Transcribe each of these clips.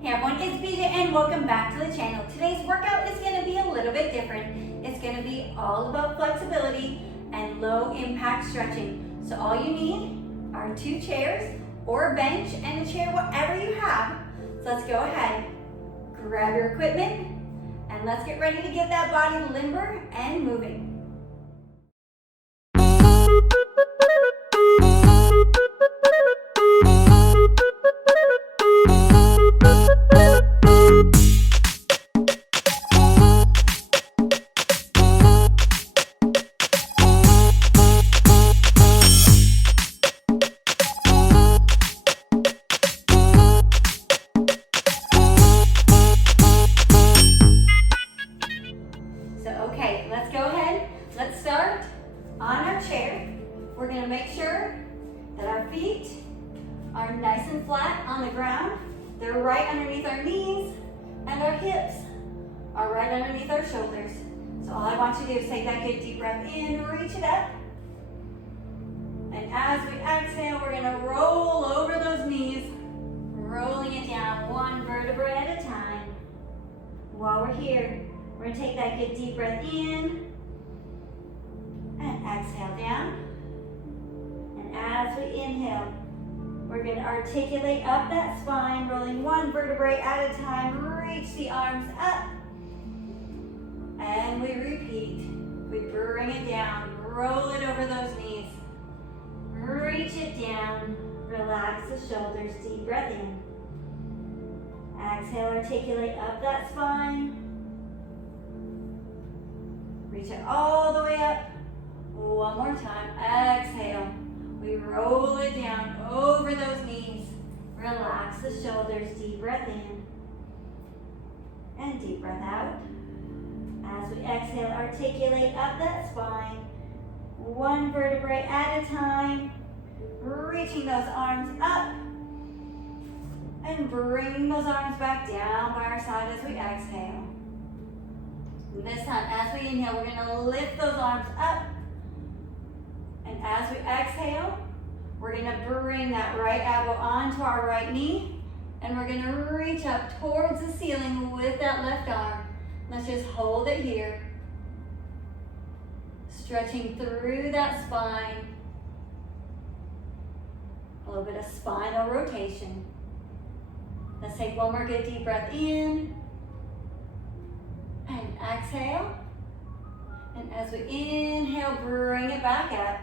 Hey everyone, it's BJ and welcome back to the channel. Today's workout is going to be a little bit different. It's going to be all about flexibility and low impact stretching. So all you need are 2 chairs or a bench and a chair, whatever you have. So let's go ahead, grab your equipment, and let's get ready to get that body limber and moving. Let's go ahead. Let's start on our chair. We're going to make sure that our feet are nice and flat on the ground. They're right underneath our knees, and our hips are right underneath our shoulders. So all I want you to do is take that good deep breath in, reach it up. And as we exhale, we're going to roll over those knees, rolling it down 1 vertebra at a time. While we're here, we're going to take that good deep breath in and exhale down. And as we inhale, we're going to articulate up that spine, rolling 1 vertebrae at a time. Reach the arms up. And we repeat. We bring it down, roll it over those knees. Reach it down, relax the shoulders, deep breath in. Exhale, articulate up that spine. Reach it all the way up. 1 more time. Exhale. We roll it down over those knees. Relax the shoulders. Deep breath in. And deep breath out. As we exhale, articulate up that spine. 1 vertebrae at a time. Reaching those arms up. And bringing those arms back down by our side as we exhale. This time, as we inhale, we're going to lift those arms up. And as we exhale, we're going to bring that right elbow onto our right knee. And we're going to reach up towards the ceiling with that left arm. Let's just hold it here. Stretching through that spine. A little bit of spinal rotation. Let's take 1 more good deep breath in. And exhale. And as we inhale, bring it back up.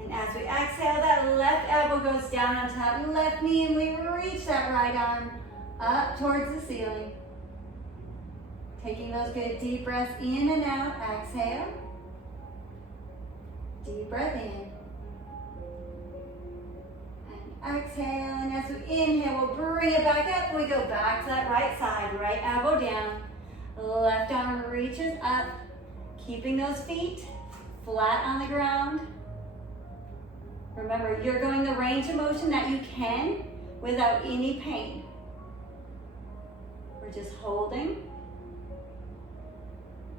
And as we exhale, that left elbow goes down onto that left knee, and we reach that right arm up towards the ceiling. Taking those good deep breaths in and out. Exhale. Deep breath in. And exhale. And as we inhale, we'll bring it back up. We go back to that right side. Right elbow down. Left arm reaches up, keeping those feet flat on the ground. Remember, you're going the range of motion that you can without any pain. We're just holding.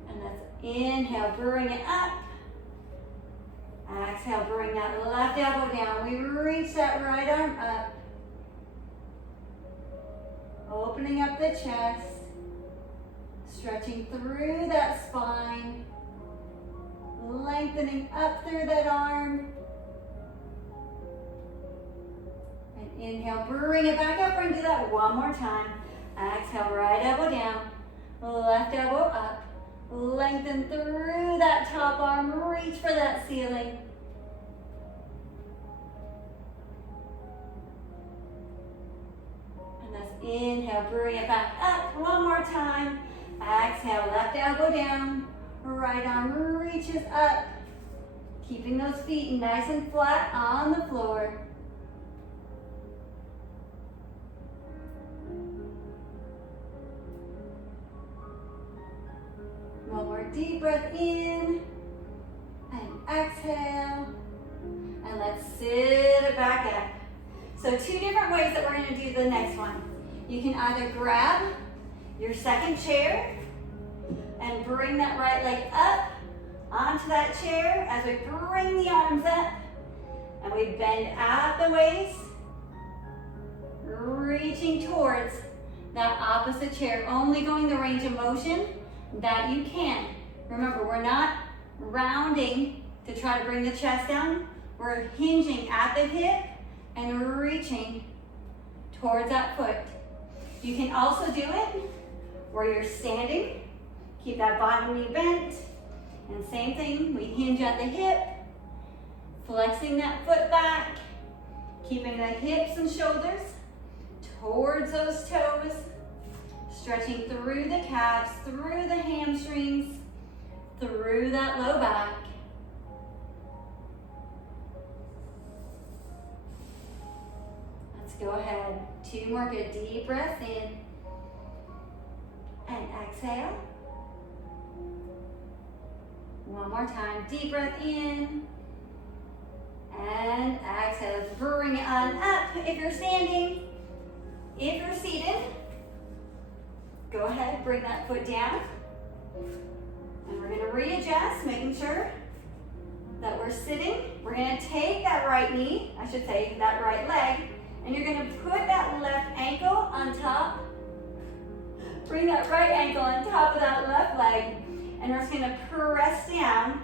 And let's inhale, bring it up. Exhale, bring that left elbow down. We reach that right arm up. Opening up the chest. Stretching through that spine, lengthening up through that arm. And inhale, bring it back up. We're gonna do that 1 more time. Exhale, right elbow down, left elbow up. Lengthen through that top arm, reach for that ceiling. And let's inhale, bring it back up 1 more time. Exhale, left elbow down, right arm reaches up, keeping those feet nice and flat on the floor. One more deep breath in, and exhale, and let's sit it back up. So 2 different ways that we're going to do the next one. You can either grab your second chair and bring that right leg up onto that chair as we bring the arms up and we bend at the waist, reaching towards that opposite chair, only going the range of motion that you can. Remember, we're not rounding to try to bring the chest down. We're hinging at the hip and reaching towards that foot. You can also do it where you're standing. Keep that bottom knee bent. And same thing, we hinge at the hip, flexing that foot back, keeping the hips and shoulders towards those toes, stretching through the calves, through the hamstrings, through that low back. Let's go ahead. 2 more good deep breaths in. And exhale. 1 more time. Deep breath in. And exhale. Let's bring it on up if you're standing. If you're seated, go ahead, bring that foot down. And we're gonna readjust, making sure that we're sitting. We're gonna take that right knee, I should say that right leg, and you're gonna put that left ankle on top. Bring that right ankle on top of that left leg, and we're just gonna press down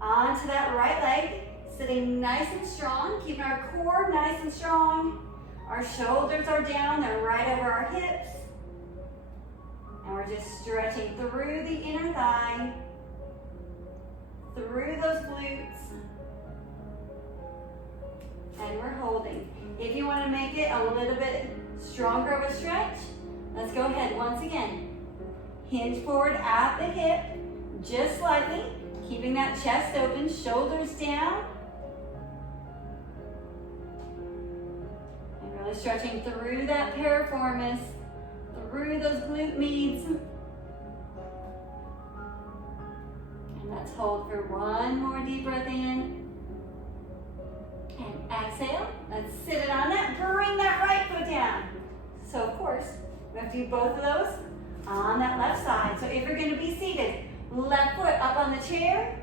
onto that right leg, sitting nice and strong, keeping our core nice and strong. Our shoulders are down, they're right over our hips. And we're just stretching through the inner thigh, through those glutes. And we're holding. If you want to make it a little bit stronger of a stretch, let's go ahead once again. Hinge forward at the hip, just slightly, keeping that chest open, shoulders down. And really stretching through that piriformis, through those glute meats. And let's hold for 1 more deep breath in. And exhale. Let's sit it on that. Bring that right foot down. So of course, we have to do both of those on that left side. So if you're going to be seated, left foot up on the chair.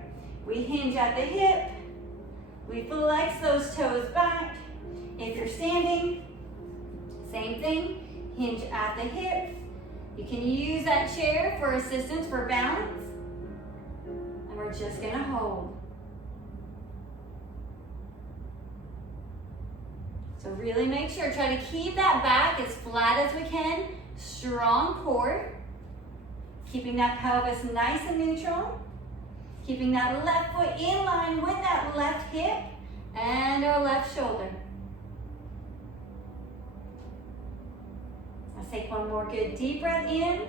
We hinge at the hip. We flex those toes back. If you're standing, same thing. Hinge at the hip. You can use that chair for assistance, for balance. And we're just going to hold. So really make sure, try to keep that back as flat as we can. Strong core. Keeping that pelvis nice and neutral. Keeping that left foot in line with that left hip and our left shoulder. Let's take 1 more good deep breath in.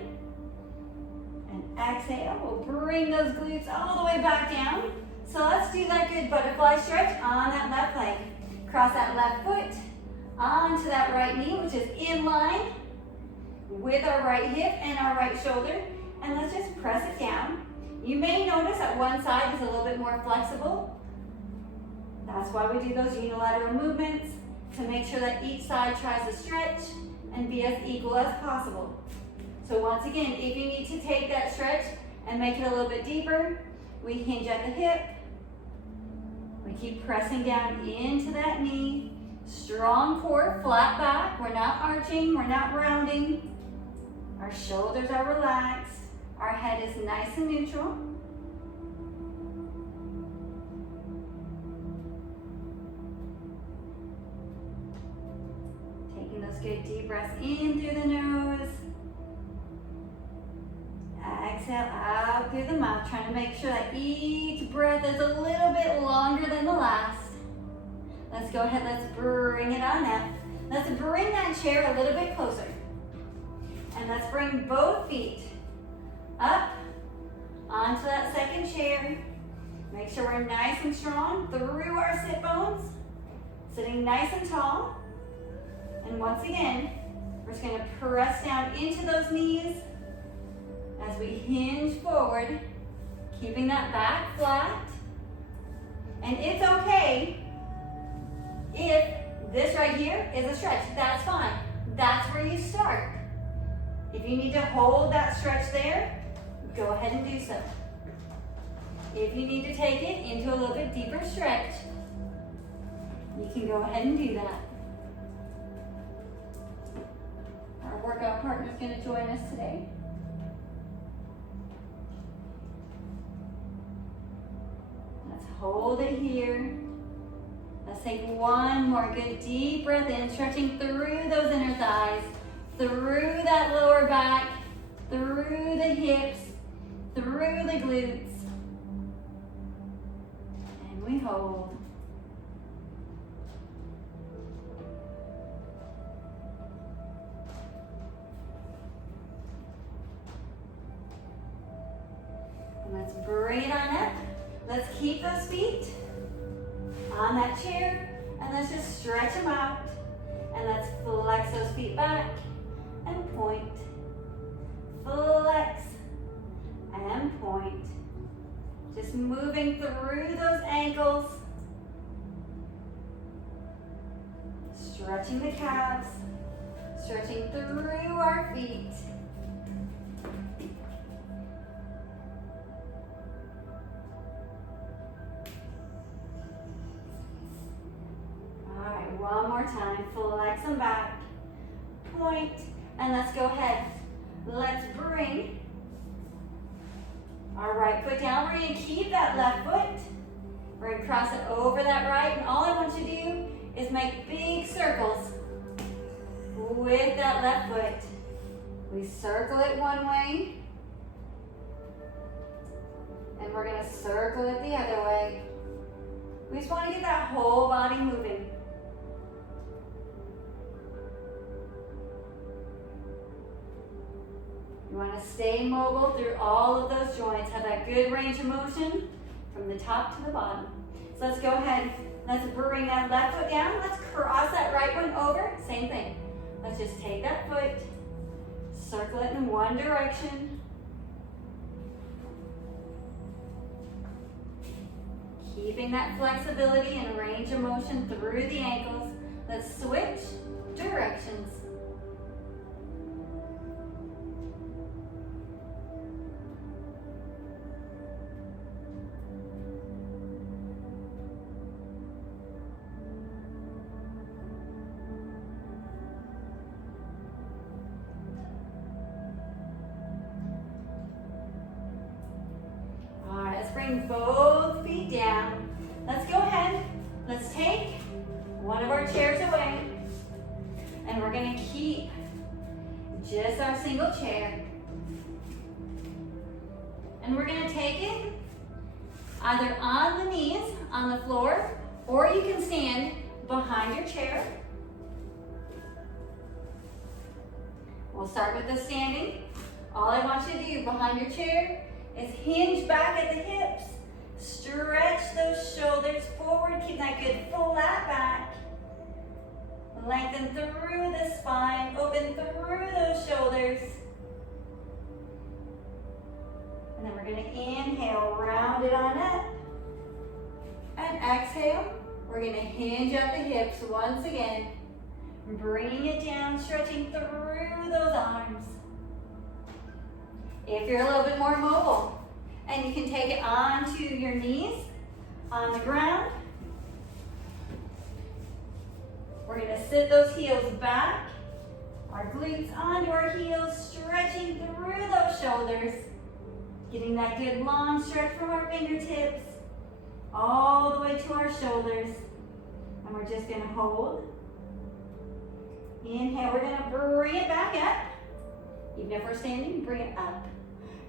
And exhale. We'll bring those glutes all the way back down. So let's do that good butterfly stretch on that left leg. Cross that left foot onto that right knee, which is in line with our right hip and our right shoulder. And let's just press it down. You may notice that one side is a little bit more flexible. That's why we do those unilateral movements, to make sure that each side tries to stretch and be as equal as possible. So once again, if you need to take that stretch and make it a little bit deeper, we hinge at the hip. We keep pressing down into that knee. Strong core, flat back. We're not arching, we're not rounding. Our shoulders are relaxed. Our head is nice and neutral. Taking those good deep breaths in through the nose. Exhale out through the mouth, trying to make sure that each breath is a little bit longer than the last. Let's go ahead, let's bring it on up. Let's bring that chair a little bit closer. And let's bring both feet up onto that second chair. Make sure we're nice and strong through our sit bones, sitting nice and tall. And once again, we're just going to press down into those knees as we hinge forward, keeping that back flat. And it's okay if this right here is a stretch. That's fine. That's where you start. If you need to hold that stretch there, go ahead and do so. If you need to take it into a little bit deeper stretch, you can go ahead and do that. is going to join us today. Let's hold it here. Let's take one more good deep breath in, stretching through those inner thighs, through that lower back, through the hips, through the glutes. And we hold. And let's bring it on up. Let's keep those feet on that chair, and let's just stretch them out. And let's flex those feet back and point. Flex and point. Just moving through those ankles. Stretching the calves. Stretching through our feet. One more time, flex them back, point, and let's go ahead. Let's bring our right foot down. We're going to keep that left foot. We're going to cross it over that right, and all I want you to do is make big circles with that left foot. We circle it one way, and we're going to circle it the other way. We just want to get that whole body moving. You want to stay mobile through all of those joints. Have that good range of motion from the top to the bottom. So let's go ahead. Let's bring that left foot down. Let's cross that right one over. Same thing. Let's just take that foot, circle it in one direction. Keeping that flexibility and range of motion through the ankles. Let's switch directions. Bring both feet down. Let's go ahead. Let's take one of our chairs away. And we're going to keep just our single chair. And we're going to take it either on the knees, on the floor, or you can stand behind your chair. We'll start with the standing. All I want you to do behind your chair is hinge back at the hips. Stretch those shoulders forward. Keep that good flat back. Lengthen through the spine. Open through those shoulders. And then we're going to inhale, round it on up. And exhale, we're going to hinge at the hips once again. Bringing it down, stretching through those arms. If you're a little bit more mobile, and you can take it onto your knees, on the ground. We're going to sit those heels back, our glutes onto our heels, stretching through those shoulders, getting that good long stretch from our fingertips, all the way to our shoulders. And we're just going to hold. Inhale, we're going to bring it back up. Even if we're standing, bring it up.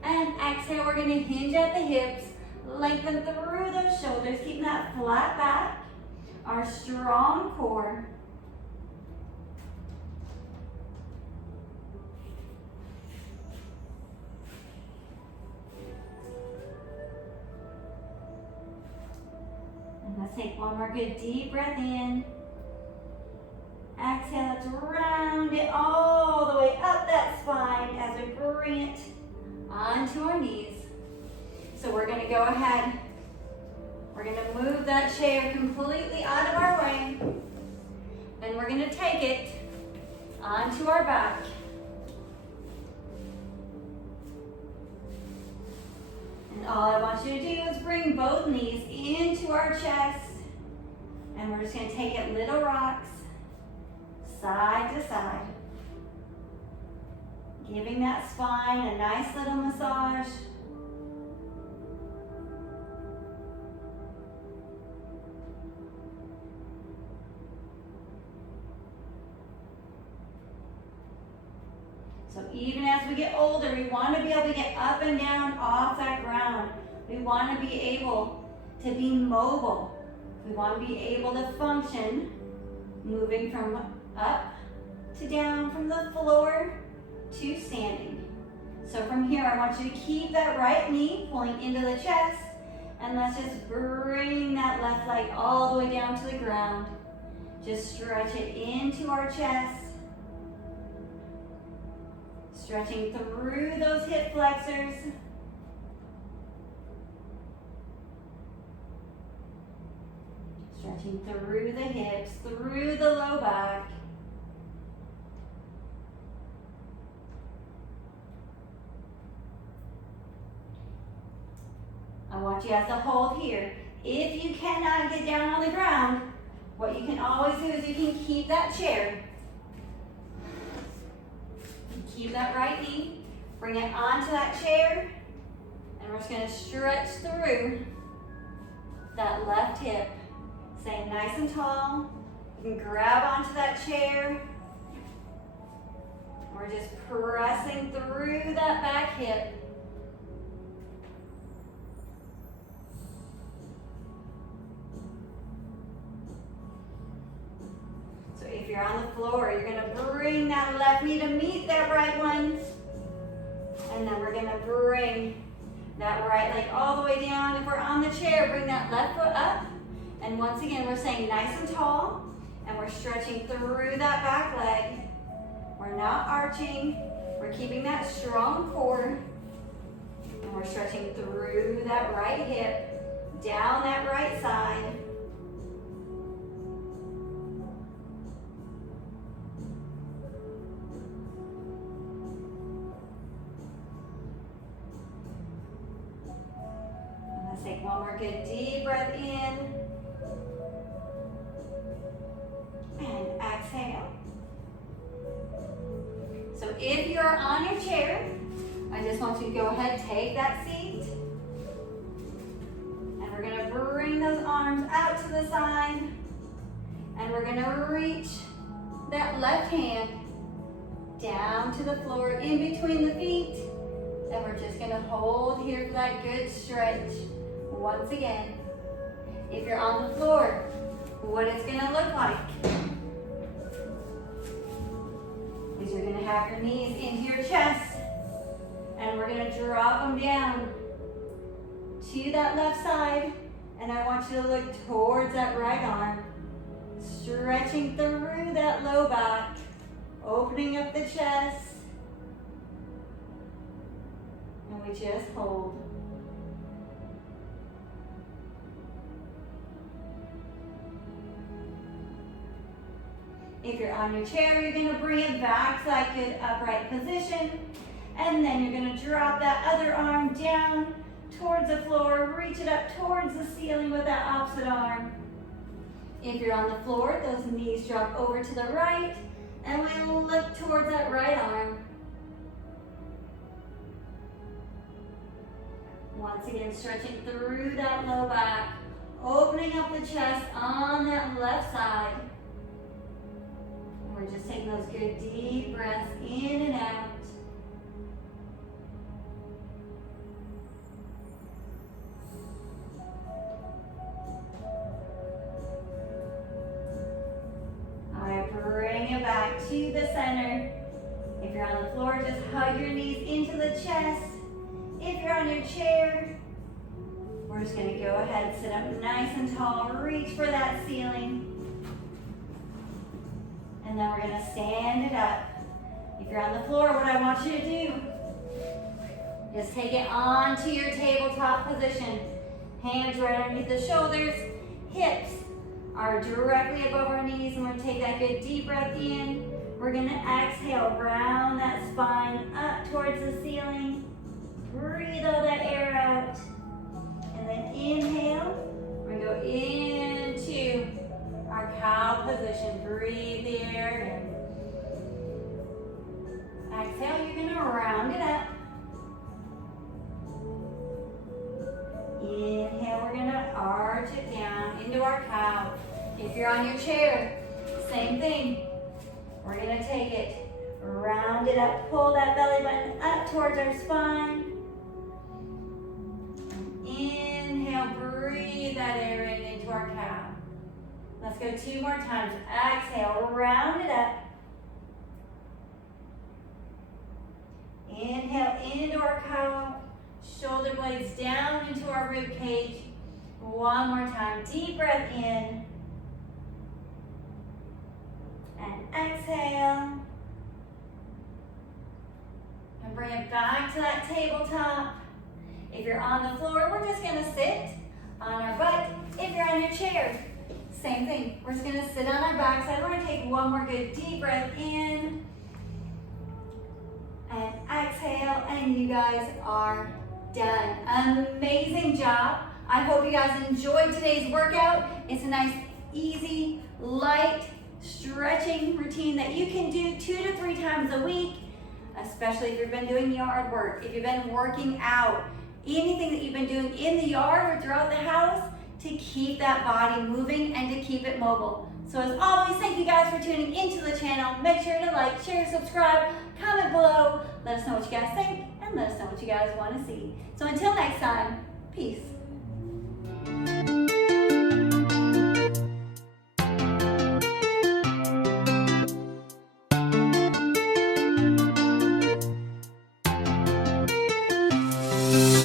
And exhale, we're going to hinge at the hips, lengthen through those shoulders, keeping that flat back, our strong core. And let's take one more good deep breath in. Exhale, let's round it all the way up that spine as we bring it onto our knees. So we're going to go ahead. We're going to move that chair completely out of our way. And we're going to take it onto our back. And all I want you to do is bring both knees into our chest. And we're just going to take it little rocks, side to side. Giving that spine a nice little massage. So even as we get older, we want to be able to get up and down off that ground. We want to be able to be mobile. We want to be able to function, moving from up to down, from the floor to standing. So from here, I want you to keep that right knee pulling into the chest, and let's just bring that left leg all the way down to the ground. Just stretch it into our chest. Stretching through those hip flexors. Stretching through the hips, through the low back. I want you guys to hold here. If you cannot get down on the ground, what you can always do is you can keep that chair. Keep that right knee, bring it onto that chair, and we're just going to stretch through that left hip. Stay nice and tall. You can grab onto that chair. We're just pressing through that back hip. So if you're on the floor, you're going to bring that left knee to meet that right one. And then we're going to bring that right leg all the way down. If we're on the chair, bring that left foot up. And once again, we're staying nice and tall. And we're stretching through that back leg. We're not arching. We're keeping that strong core. And we're stretching through that right hip, down that right side. Take one more good deep breath in. And exhale. So if you're on your chair, I just want you to go ahead, take that seat. And we're going to bring those arms out to the side. And we're going to reach that left hand down to the floor in between the feet. And we're just going to hold here for that good stretch. Once again, if you're on the floor, what it's going to look like is you're going to have your knees into your chest, and we're going to drop them down to that left side, and I want you to look towards that right arm, stretching through that low back, opening up the chest, and we just hold. If you're on your chair, you're going to bring it back to that good upright position. And then you're going to drop that other arm down towards the floor. Reach it up towards the ceiling with that opposite arm. If you're on the floor, those knees drop over to the right. And we'll look towards that right arm. Once again, stretching through that low back. Opening up the chest on that left side. We're just taking those good deep breaths in and out. All right, bring it back to the center. If you're on the floor, just hug your knees into the chest. If you're on your chair, we're just going to go ahead and sit up nice and tall. Reach for that ceiling. And then we're going to stand it up. If you're on the floor, what I want you to do is take it onto your tabletop position. Hands right underneath the shoulders. Hips are directly above our knees. And we're going to take that good deep breath in. We're going to exhale, round that spine up towards the ceiling. Breathe all that air out. And then inhale. We're going to go into our cow position. Breathe the air in. Exhale, you're going to round it up. Inhale, we're gonna arch it down into our cow. If you're on your chair, same thing. We're gonna take it, round it up, pull that belly button up towards our spine. Inhale, breathe that air in into our cow. Let's go 2 more times. Exhale, round it up. Inhale into our cow. Shoulder blades down into our rib cage. 1 more time. Deep breath in. And exhale. And bring it back to that tabletop. If you're on the floor, we're just gonna sit on our butt. If you're on your chair, same thing. We're just gonna sit on our backside. We're gonna take 1 more good deep breath in. And exhale, and you guys are done. Amazing job. I hope you guys enjoyed today's workout. It's a nice, easy, light stretching routine that you can do 2 to 3 times a week, especially if you've been doing yard work, if you've been working out, anything that you've been doing in the yard or throughout the house to keep that body moving and to keep it mobile. So as always, thank you guys for tuning into the channel. Make sure to like, share, subscribe, comment below. Let us know what you guys think and let us know what you guys want to see. So until next time, peace.